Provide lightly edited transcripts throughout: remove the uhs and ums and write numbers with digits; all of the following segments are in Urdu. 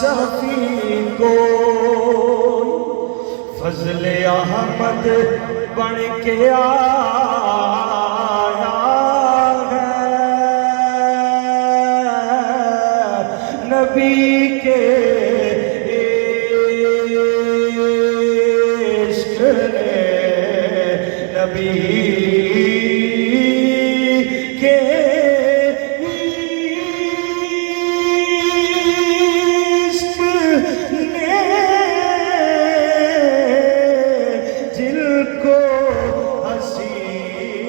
شفیع کوئی فضل احمد بن کے آیا ہے نبی کے عشق نے نبی کے عشق نے دل کو حسین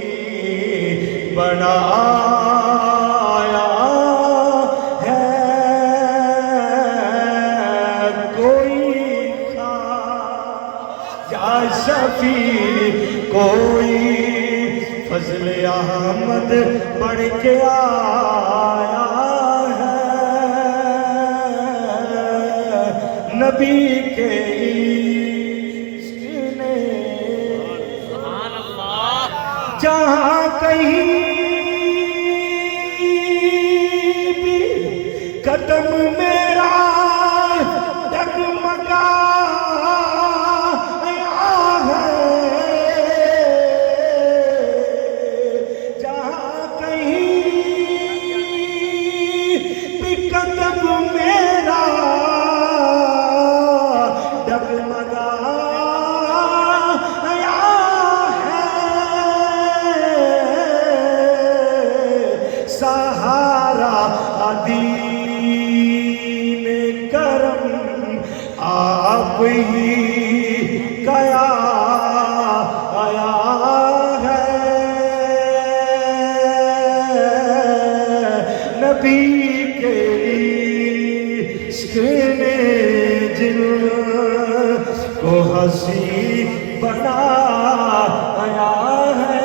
بنایا ہے کوئی یا شفیع کوئی فضل احمد بن کے آیا ہے نبی کے عشق نے جہاں کہیں بھی قدم میرا ڈگمگایا ہے جہاں کہیں بھی قدم میرا ڈگمگایا سہارا دین کرم آپ ہی گیا آیا ہے نبی کے عشق نے دل کو حسین بنایا ہے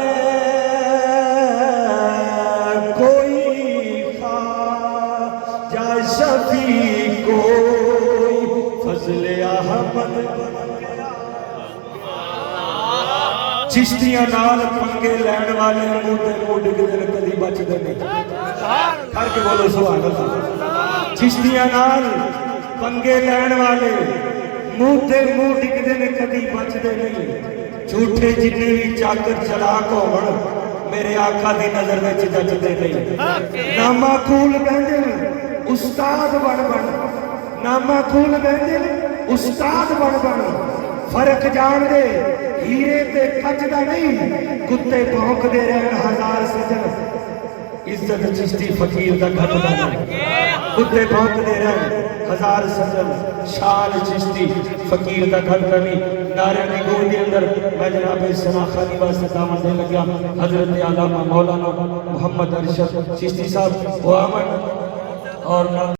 شفیع کوئی فضل احمد چشتیاں نال پنگے لین والے منہ تے منہ ڈگدے نے کدی بچدے نہیں کر کے بولو سبحان اللہ چشتیاں نال پنگے لین والے منہ تے منہ ڈگدے نے کدی بچدے نہیں جھوٹے جنے بھی چاکر چلاک ہون میرے آقا دی نظر وچ جچدے نہیں نا معقول بندے استاد بن بن نامعقول بندے استاد بن بن فرق جان دے ہیرے تے کچ دا نہیں کتے بھونک دے رہن ہزار سجن عزت چشتی فقیر دا گھٹ دا نہیں کتے بھونک دے رہن ہزار سجن شان چشتی فقیر دا گھٹ دا نہیں نعرہ نگوہ دے اندر میں جناب سنا خانی واسطے دامن دے لگیا حضرت علامہ مولانا محمد ارشد چشتی صاحب وہ آمن اور